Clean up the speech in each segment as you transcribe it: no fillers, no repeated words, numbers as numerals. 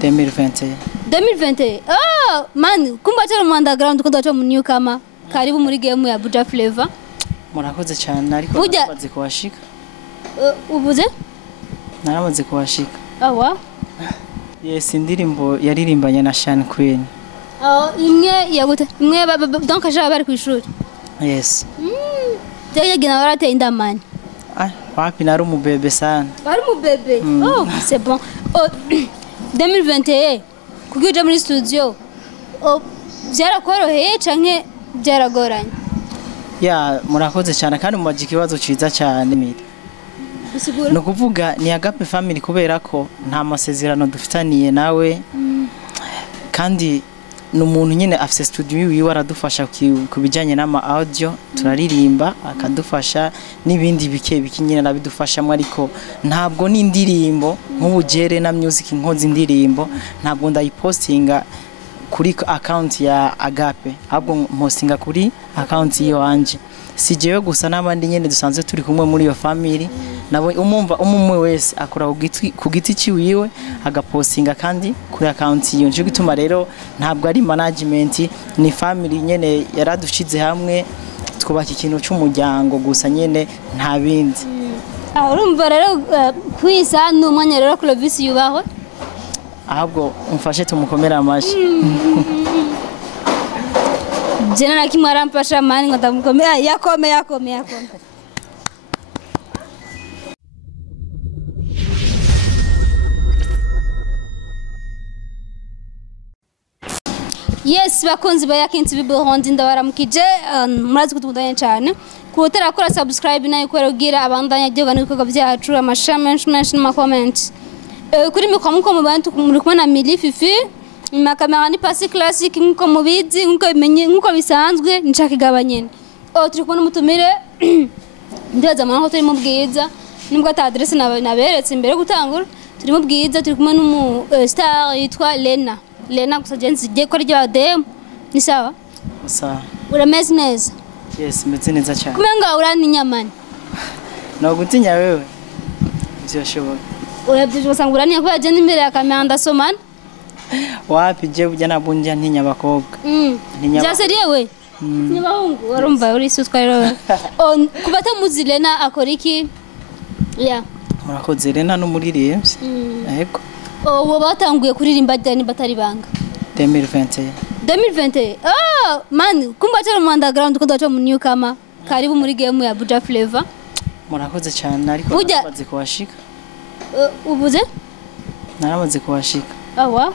2021. 2021. Oh, man, kumba cyari mu underground ko ndacho mu newcomer. Karibu muri game ya Buja Flavor. Murakoze cyane ariko namaze kuhashika. Ubuze? Naramaze kuhashika. Awa. Yes, indirimbo yaririmbanye na Shane Queen. Imwe yagute. Imwe donc aje bari ku ishuri. Yes. Jaye gina warate indamani. Wapi nari umubebe sana. Bari umubebe. Oh, c'est bon. 2021 kugira muri studio. Byarakoroheye canke byaragoranye? Ya, murakoze cyane kandi mumaje ikibazo ciza cyane. No kuvuga ni Agape family kubera ko nta masezerano dufitaniye nawe. Kandi n'umuntu nyine afise studio yiwe aradufasha kubijanye n'ama audio turaririmba akadufasha n'ibindi bike nyine nabidufashamo ariko ntabwo ni indirimbo nk'ubugere na music nkoze indirimbo ntabwo ndayipostinga kuri account ya Agape ahubwo mpostinga kuri account yiyo anje sijeyo gusa n'abandi nyene dusanzwe turi kumwe muri iyo family nabo umumwe wese akora ku giti ciwiwe agapostinga kandi kuri account yiyo nje gituma rero ntabwo ari management ni family nyene yaradushize hamwe twubaka ikintu cy'umuryango gusa nyene nta bindi urumva rero kwisa n'umwanya rero Clovis yubaho ahubwo umfashe tumukomera amashi jena na kimara mpasha mani ngatamukomera yakome Yes, bakunzi ba Yakinti Bibuhondi ndabaramukije murazi kutubudanya cyane kuotera kora subscribe nayo kwerogira abandanya byo baniko byacu amashamensh na comment kuri mikwa muko mu bantu muri kumwe na Mili Fifi ma kamera ni passé classique nko mubizi nko bimenye nko bisanzwe nshakigabanyene turi kubona umutumire ndaza mwana turi mu bwiza nibwo ta adresse naberetse imbere gutangura turi mu bwiza turi kumwe n'umu star yitwa Rena gusa jenzi je ko rya dem ni sawa urameze neza yes meze neza cyane kumenga urani nyamani no gutinya wewe byoshoboka uyabyo usanga urani ko yaje imbere ya kamera ndasomana wapi je bujya nabunja ntinya bakobwa ntinya Jaseriye we nyabahungu warumva uri sutwa rero kubata muzi Rena akora iki ya murakoze Rena no muri REMS yego wowe batanguye kuririmba cyane batari banga 2021 man kumba cyari mu underground ko ndacho mu newcomer karibu muri game ya Buja Flavor murakoze cyane ariko namaze kuhashika ubuze naramaze kuhashika awa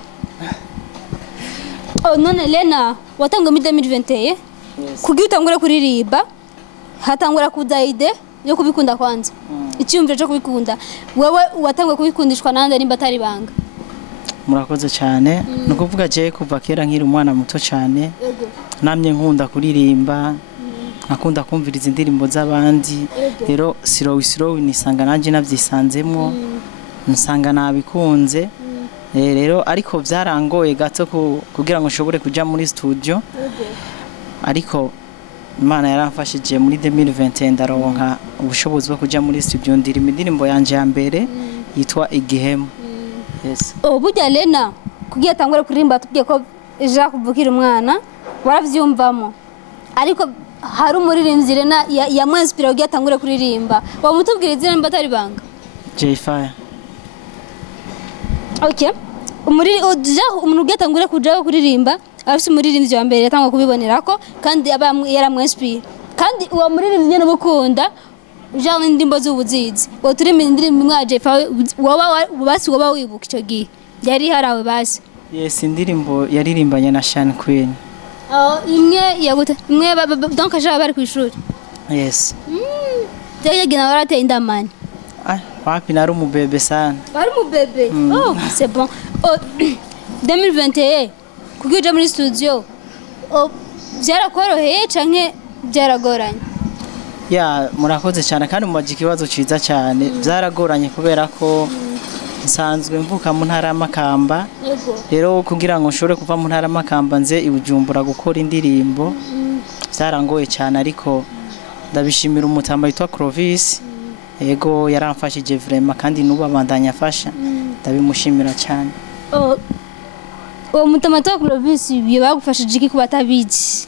none Rena watanguye muri 2021 kugira utangure kuririmba hatangura kuza ide yo kubikunda kwanza icyumviro cyo kubikunda wewe watanguye kubikundishwa nande nimba atari banga murakoze cyane no kuvuga je kuva kera nkiri umwana muto cyane namye nkunda kuririmba nakunda kumviriza indirimbo z'abandi rero slow nisanga nanje navyisanzemmo nsanga nabikunze rero ariko byarangoye gato kugira ngo nshobore kuja muri studio ariko Imana yaramfashije muri 2021 ndaronka ubushobozi bwo kuja muri studio ndirima indirimbo yanje ya mbere yitwa Igihemu. Yes. Burya Rena kugiye tangure kuririmba tubwiye ko eja kuvukira umwana waravyumvamo. Ariko hari umuririmbyi Rena yamwinspira kugiye tangure kuririmba. Wamutubwira izina mba atari banga. J5. Okay. Umuntu ugiye tangure kuja kuririmba afite umuririmbyi wa mbere yatangwa kubibonera ko kandi yaramwinspire kandi uwo muririmbyi nyene bukunda ujana indimbo z'ubuzizi wo turimo indirimbo mwaje waba wibuka icyo gihe yari harawe basi yes indirimbo yaririmbanye na Shane Queen imwe yagute imwe donc aje bari ku ishuri yes jaye gina warate indamani wapi nari umubebe sana bari umubebe oh c'est bon 2021 kugira muri studio byarakoroheye canke byaragoranye ya murakoze cyane kandi mumaje ikibazo ciza cyane byaragoranye kubera ko nsanzwe mvuka mu ntara y'Amakamba rero kugira ngo nshobore kuva mu ntara y'Amakamba nze ibujumbura gukora indirimbo byarangoye cyane ariko ndabishimira umutamba yitwa Clovis yego yaramfashije vraiment kandi nuba bandanya afasha ndabimushimira cyane uwo mutamata wa Clovis bagufashije iki kuba atabizi?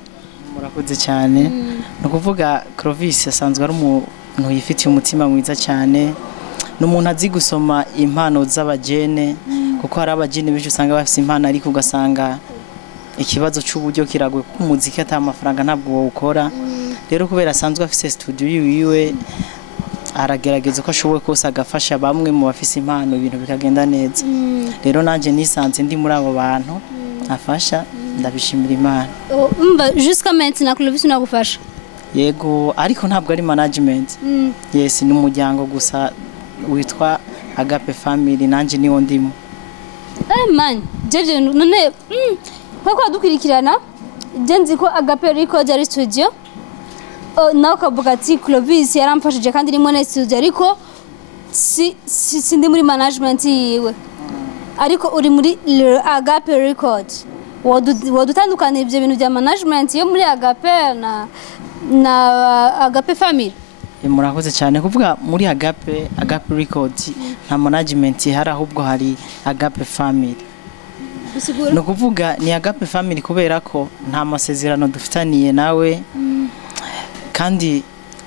Murakoze cyane. No kuvuga Clovis asanzwe ari umuntu yifitiye umutima mwiza cyane. N'umuntu azi gusoma impano z'abajene kuko hari abajene benshi usanga bafite impano ariko ugasanga ikibazo cy'uburyo kiragoye kuko umuziki ata amafaranga ntabwo wawukora. Rero kubera asanzwe afite studio yiwe aragerageza ko ashoboye kose agafasha bamwe mu bafise impano ibintu bikagenda neza. Rero nanje nisanze ndi muri abo bantu afasha ndabishimira Imana. Umva jusqu'à maintenant Clovis nagufasha? Yego ariko ntabwo ari management. Yes ni umuryango gusa witwa Agape Family nanje niwo ndimo. Man jeje none kwa dukurikirana je nzi ko Agape Record ari studio nawe ukavuga ati Clovis yaramfashije kandi irimo na studio ariko si ndi muri management yiwe ariko uri muri Agape Record. Wadutandukana ibyo bintu bya management yo muri Agape na Agape Family? Murakoze cyane kuvuga muri Agape Record nta management hari ahubwo hari Agape Family. No kuvuga ni Agape Family kubera ko nta masezerano dufitaniye nawe kandi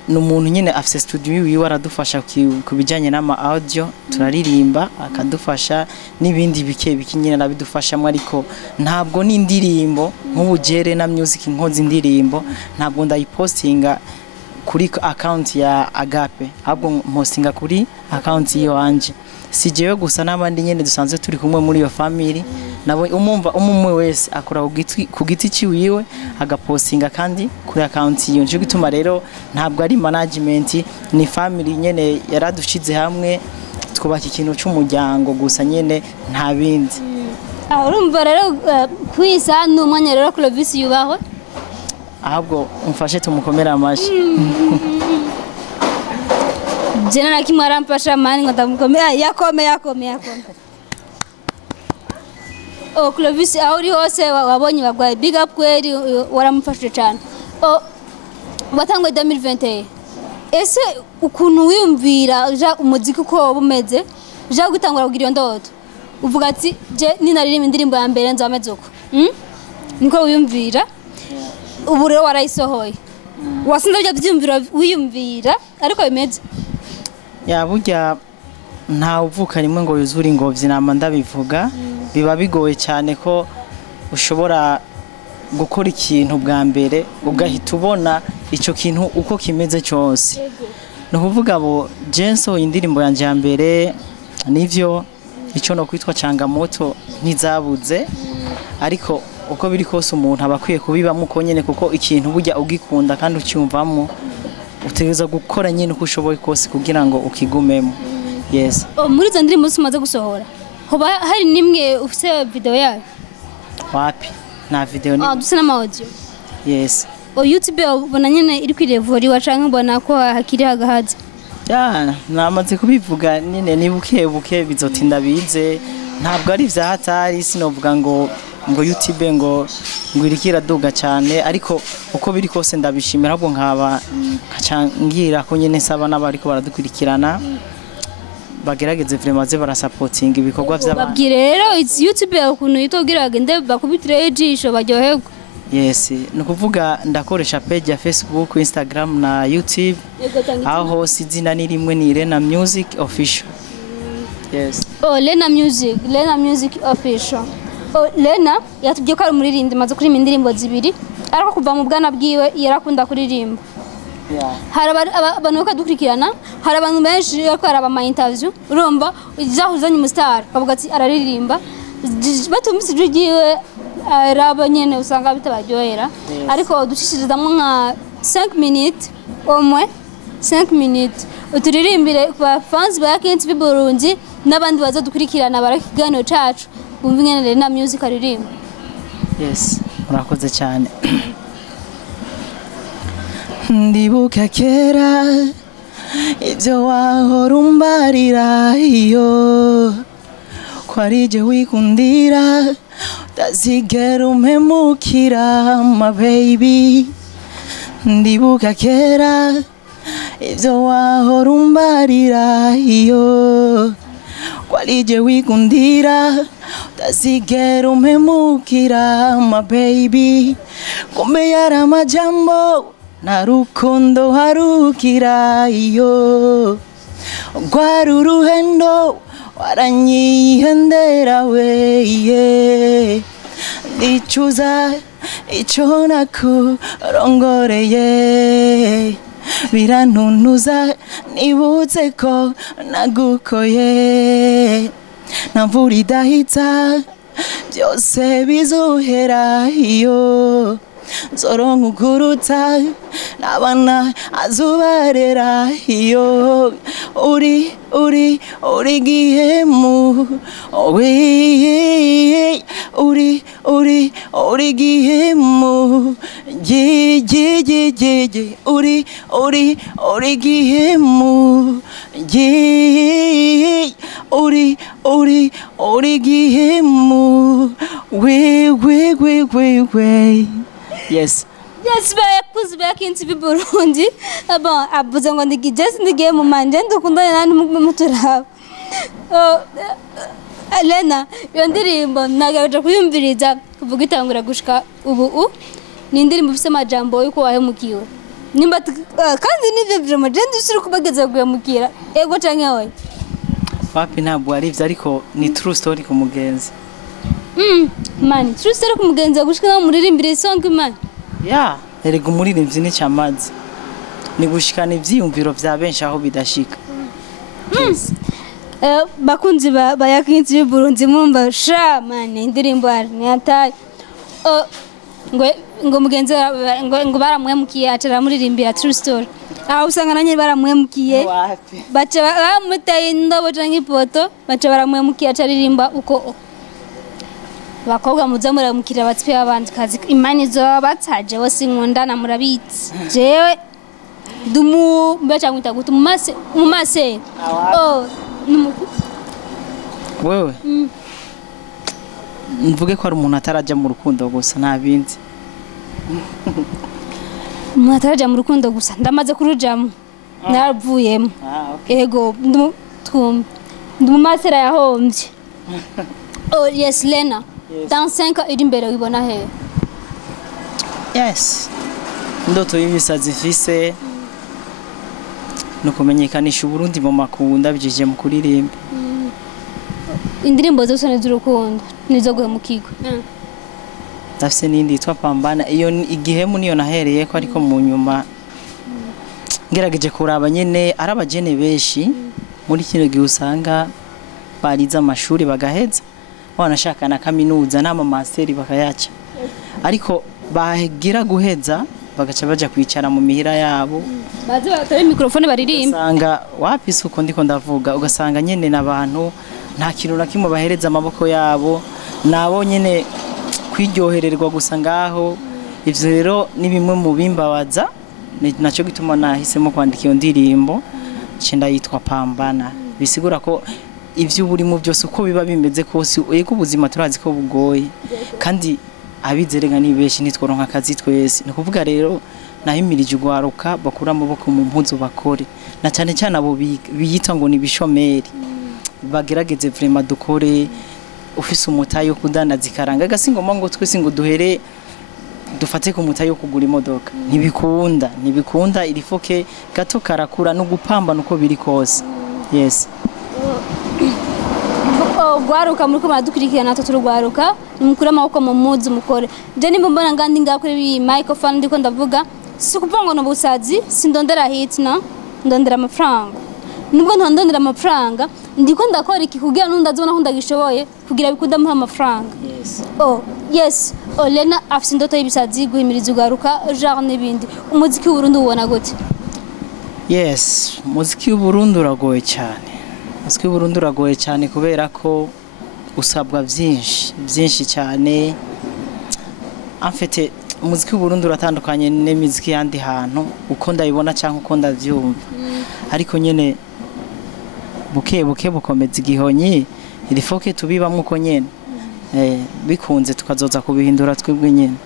n'umuntu nyine afite studio yiwe aradufasha kubijanye n'ama audio turaririmba akadufasha n'ibindi bike nyine nabidufashamo ariko ntabwo ni indirimbo nk'ubugere na music nkoze indirimbo ntabwo ndayipostinga kuri account ya Agape ahubwo mpostinga kuri account yo anje sijewe gusa n'abandi nyene dusanzwe turi kumwe muri iyo family nabo umumwe wese akora ku giti ciwiwe agapostinga kandi kuri account iyo nje gituma rero ntabwo ari management ni family nyene yaradushize hamwe twubaka ikintu cy'umuryango gusa nyene nta bindi. Urumva rero kwisa n'umwanya rero Clovis yubaho ahubwo umfashe tumukomera amashi. Jena na kimwe arampasha mani ngo ndamukomera yakome. Clovis aho uri hose wabonye bagwaye big up kweri waramufashije cyane. Watangwe 2021 ese ukuntu wiyumvira ja umuziki uko bumeze ja gutangura kugira iyo ndoto uvuga ati je ninaririmba indirimbo ya mbere nzameze uko niko wiyumvira ubu rero warayisohoye wasinda byo byumvira wiyumvira ariko bimeze ya burya nta uvuka rimwe ngo yuzure ingobyi nama ndabivuga biba bigoye cyane ko ushobora gukora ikintu bwa mbere ugahita ubona icyo kintu uko kimeze cyose. No kuvuga abo Jenso indirimbo yanje ya mbere nivyo icyo no kwitwa changamoto ntizabuze ariko uko biri kose umuntu abakwiye kubibamo uko nyene kuko ikintu burya ugikunda kandi ucyumvamo utegeza gukora nyene uko ushoboye kose kugira ngo ukigumemo. Yes. Muri zo ndirimbo umaze gusohora hoba hari nimwe ufite video yayo? Wapi na video ni duse na audio. Yes. YouTube ubona nyene iri kwirevori wacanga mbona ko hakiri hagahaze. Ya namaze kubivuga nyene ni buke bizotinda bize ntabwo ari vya hatari sinovuga ngo YouTube ngo irikira duga cyane ariko uko biri kose ndabishimira ahubwo nkaba ngira ko nyene saba n'abariko baradukurikirana bagerageze vraiment barasupporting ibikorwa by'abantu. Babwire rero YouTube ukuntu yitogira agende bakubitire ejisho baryoherwa. Yes, no kuvuga ndakoresha page ya Facebook, Instagram na YouTube. Aho sizina ni rimwe ni RENA Music Official. Yes. RENA Music Official. RENA yatubye ko ari umuririmbyi maze kuri indirimbo zibiri ariko kuva mu bwana bwiwe yarakunda kuririmba. Hari abantu bakadukurikirana hari abantu benshi ariko hari aba interview urumva izahuzanye umustar kavuga ati araririmba batumvise ijwi ryiwe araba nyene usanga bitabaryohera ariko dushishirizamu nka 5 minutes umwe 5 minutes uturirimbire kwa fans ba Kent Burundi n'abandi baza dukurikirana barakigano cacu bumva ingene RENA Music aririmba. Yes, murakoze cyane. Ndibuka kera ibyo wahora umbarira iyo ko ari je wikundira utazigera umpemukira my baby. Ndibuka kera ibyo wahora umbarira iyo ko ari je wikundira tazigera umpemukira my baby kumbe yari amajambo nta rukundo harukira iyo rwari uruhendo waranyihendera weye ndicuza icyo nakurongoreye birantuntuza nibutse ko nagukoye nta mvura idahita byose bizuhera iyo zoronka ukuruta n'abana azubarera iyo uri gihemu uri gihemu uri gihemu uri gihemu we yes bayakuzi bayakinzi b'Uburundi bon abuze ngo ndigijese ndigiye mu manje ndukundana nandi muturaba Rena iyo ndirimbo nagaje kuyumviriza kuvuga itangura gushika ubu ni indirimbo ifite amajambo yuko wahemukiwe nimba kandi nivyo vyemo je ndisuri kubageza kuyamukira ego canke hoye wapi ntabwo ari ivyo ariko ni true story ku mugenzi man true story ku mugenzi gushika muririmbire song man erega umuririmbyi ni cyamazi ni gushikana ivyiyumviro vya benshi aho bidashika bakunzi bayakinzi b'Uburundi mumva sha man indirimbo ni ataye ngo mugenzi ngo baramwemukiye atara muririmbira true story aho usanga nanye baramwemukiye baca bamutaye indobo canke ipoto baca baramwemukiye ataririmba uko bakobwa muza muramukira abatwe abandi kazi imani zo bataje bose nkundana murabitse jewe dumu mbeca ngwita gutu mu mase numuku wewe mvuge ko ari umuntu ataraja mu rukundo gusa nta bindi umuntu ataraja mu rukundo gusa ndamaze kurujamo naravuyemo ego ndumu masera yahombye yes Rena dans 5 ans iri imbere wibona he yes ndoto y'ibisazi ifise no kumenyekanisha Uburundi mu makunda bijije mu kuririmba indirimbo zose n'urukundo nizo guhemukirwa dafise nindi yitwa Pambana iyo igihemu niyo nahereye ko ariko mu nyuma ngerageje kuraba nyene arabajene benshi muri kino gihe usanga bariza amashuri bagaheza wanashaka na kaminuza n'ama master bakayaca ariko bagira guheza bagaca baja kwicara mu mihira yabo bazi batari microphone baririmba usanga wapise uko ndiko ndavuga ugasanga nyene nabantu nta kintu na kimwe bahereza amaboko yabo nabo nyene kwiryohererwa gusa ngaho ivyo rero ni bimwe mu bimbabaza naco gituma nahisemo kwandika iyo ndirimbo cenda yitwa Pambana bisigura ko ivyo buri mu byose uko biba bimeze kose ego ubuzima turazi ko bugoye kandi abizerega ni benshi nitworonka akazi twese no kuvuga rero nahimirije Rwaruka bakura amaboko mu mpuzu bakore na cyane cyane abo biyita ngo ni bishomeri bagerageze vraiment dukore ufise umutayo kudanaza ikaranga gasingoma ngo twese ngo duhere dufate ku mutayo kugura imodoka ntibikunda irifoke gato karakura no gupambana uko biri kose yes Rwaruka muri ko maradukurikirana natwe Rwaruka nimukura amaboko mu muzi mukore je nimba mbona ngandi ngakuri bi microphone ndiko ndavuga si kuvuga ngo n'ubusazi sindondera hit na ndondera amafaranga nubwo ntondondera amafaranga ndiko ndakora iki kugira nundazona aho ndagishoboye kugira bikuda mu amafaranga yes Rena afite indoto y'ibisazi guhimiriza Rwaruka genre n'ibindi umuziki w'Uburundi ubona gute yes umuziki w'Uburundi uragoye cyane umuziki w'Uburundi uragoye cyane kubera ko usabwa byinshi cyane afite umuziki w'Uburundi uratandukanye n'imiziki yandi hantu uko ndabibona cyangwa uko ndavyumva ariko nyene buke bukomeza igihonyi irifoke tubibamwe uko nyene bikunze tukazoza kubihindura twebwe nyene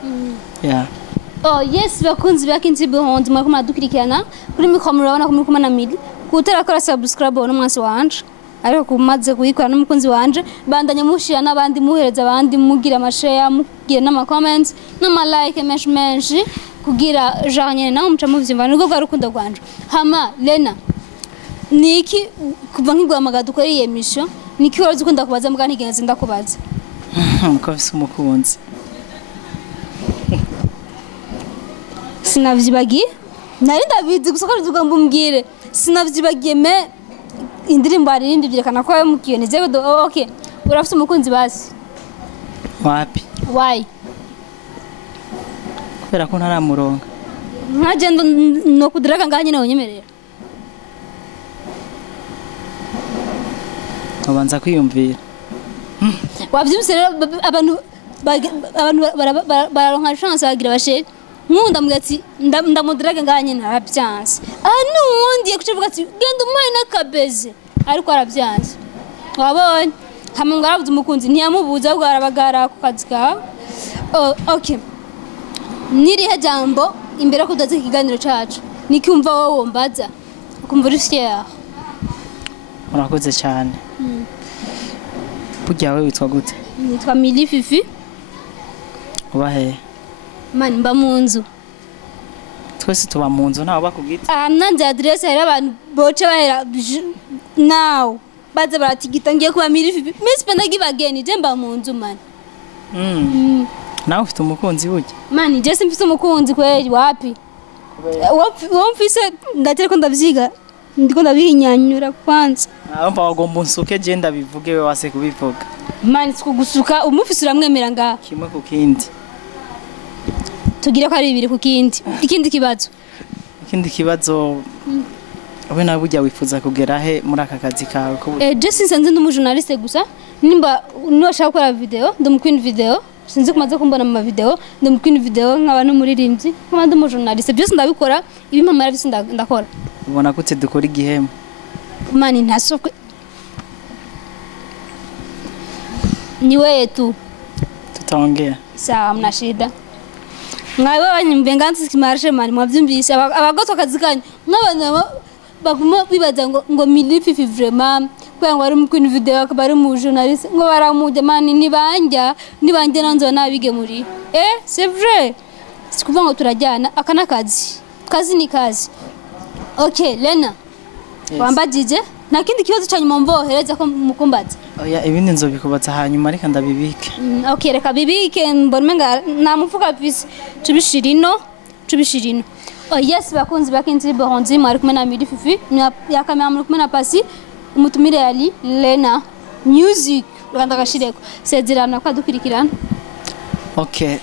yes bakunzi bakinzi b'Uburundi mwako muradukurikirana kuri mikoro murabona ko muri kumwe na Mili kutarakora subscribe no mwansi wanje ariko kumaze kuyikora n'umukunzi wanje bandanya mushira n'abandi muhereza abandi mugira amashare mugira n'ama comments n'ama like menshi kugira janye nawe muca muvyimva nubwo bwa rukundo rwanje hama Rena niki kuva nkigwamaga dukora iyi emission niki wari ukunda kubaza mbwa ntigenze ndakubaza ko afise umukunzi sinavyibagiye nari ndabizi gusa ko ugomba umbwire sinavyibagiye me indirimbo arindi byerekana ko yamukiye ni zewe okay urafite umukunzi basi wapi why kubera ko ntaramuronga nkagenda no kudiraga nganye nawe nyemerera ubanza kwiyumvira wavyumvise rero abantu baronka chance bagira basheri nkunda mugati ndamudiraga nganye narabyanze nundi yakuvuga ati genda umuhe nakabeze ariko arabyanze wabonye hamwe ngarabuze umukunzi ntiyamubuza ahubwo arabagara ku kazi kawe okay nirihe jambo imbere ko udaze ikiganiro cacu nikumva wowe wombaza ukumva uri fier urakoze cyane burya wewe witwa gute nitwa Mili Fifi uba he mani mba mu nzu twese tuba mu nzu ntawe bakugita nanze adresse hari abantu boce bahera now baze baratigita ngiye kuba Mili Fifi miss penagi bageni je mba mu nzu mani nawe ufite umukunzi burya mani je simfite umukunzi kweli wapi womfise ndatereko ndavyiga ndiko ndabihinyanyura kwanza mpa wagomba unsuke je ndabivuge we wase kubivuga mani sikugusuka umufise uramwemera ngaha kimwe ku kindi tugire ko ari bibiri ku kindi ikindi kibazo we nawe burya wifuza kugera he muri aka kazi kawe ko je sinsanze ndi umujournaliste gusa nimba niwashaka gukora video ndi umukwini video sinzi kumaze kumbona mu video ndi umukwini video nk'aba n'umuririmbyi nk'aba ndi umujournaliste byose ndabikora ibimpamara byose ndakora ubona gute dukora igihemu mani ntasokwe ni wewe tu tutaongea sawa mna shida mwawe wanyimbenganzi kimarishe mani mwavyumvise abagoto kazi kanyu nk'abana baguma bibaza ngo Mili Fifi vraiment kwa ngo ari mukuni video akabari mu journaliste ngo baramuje mani nibanja nanzo nabige muri c'est vrai sikuvuga ngo turajyana akana kazi ni kazi okay Rena wambajije nta kindi kibazo cyanyuma mvohereza ko mukumbaza oya ibindi nzobikubaza hanyuma ariko ndabibike okay reka bibike mbonmenga namufuka pisi tubishirino yes bakunzi bakinzi bahonzi mwari kumwe na Mili Fifi ya kamera muri kumwe na Pasi umutumire yali Rena music rwanda gashireko sezerana kwa dukurikirana okay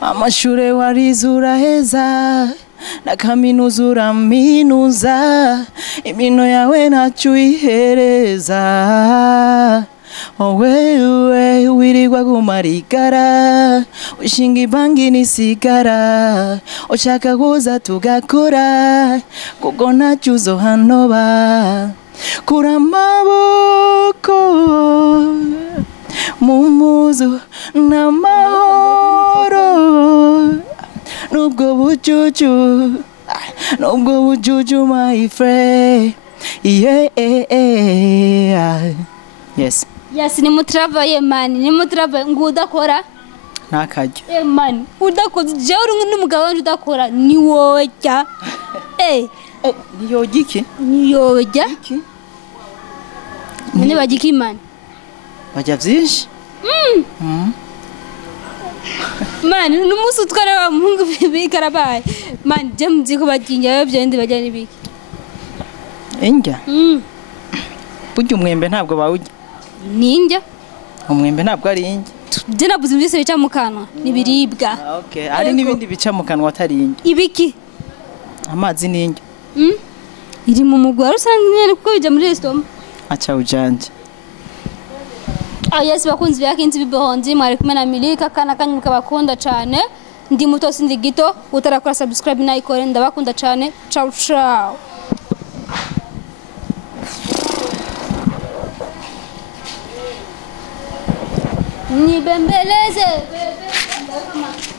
amashure warizura heza na kaminuza uraminuza imino yawe ntacyo uyihereza wewe wirirwa kumarigara ushinga ibangi nisigara ushaka kuza tugakora kuko ntacyo uzohanoba kura amaboko mu muzu n'amahoro nubwo bujuju my friend yes ni mutravaye mani ni mutravaye ngo udakora ntakajya mani udakoze je uri n'umugabo wanje udakora ni wowe cya niyogiki none bagiki mani bajya byinshi mani n'umusi utware wa muhungu bikarabaye mani je muziko baginyayo byende bajya nibiki enja burya umwembe ntabwo bawujya ninjya umwembe ntabwo ari injya je nabuze byose bica mu kanwa nibiribwa okay ari nibindi bica mu kanwa atari injya ibiki amazi ninjya iri mu mugwa rusange kuko bijya muri restaurant acha ujanje yes bakunzi byakinzi bibehonzi mwari kumwe na Milika kana kanyuka bakunda cyane ndi muto sindi gito utarakora subscribe nayikore ndabakunda cyane ciao ciao nibembeleze bebe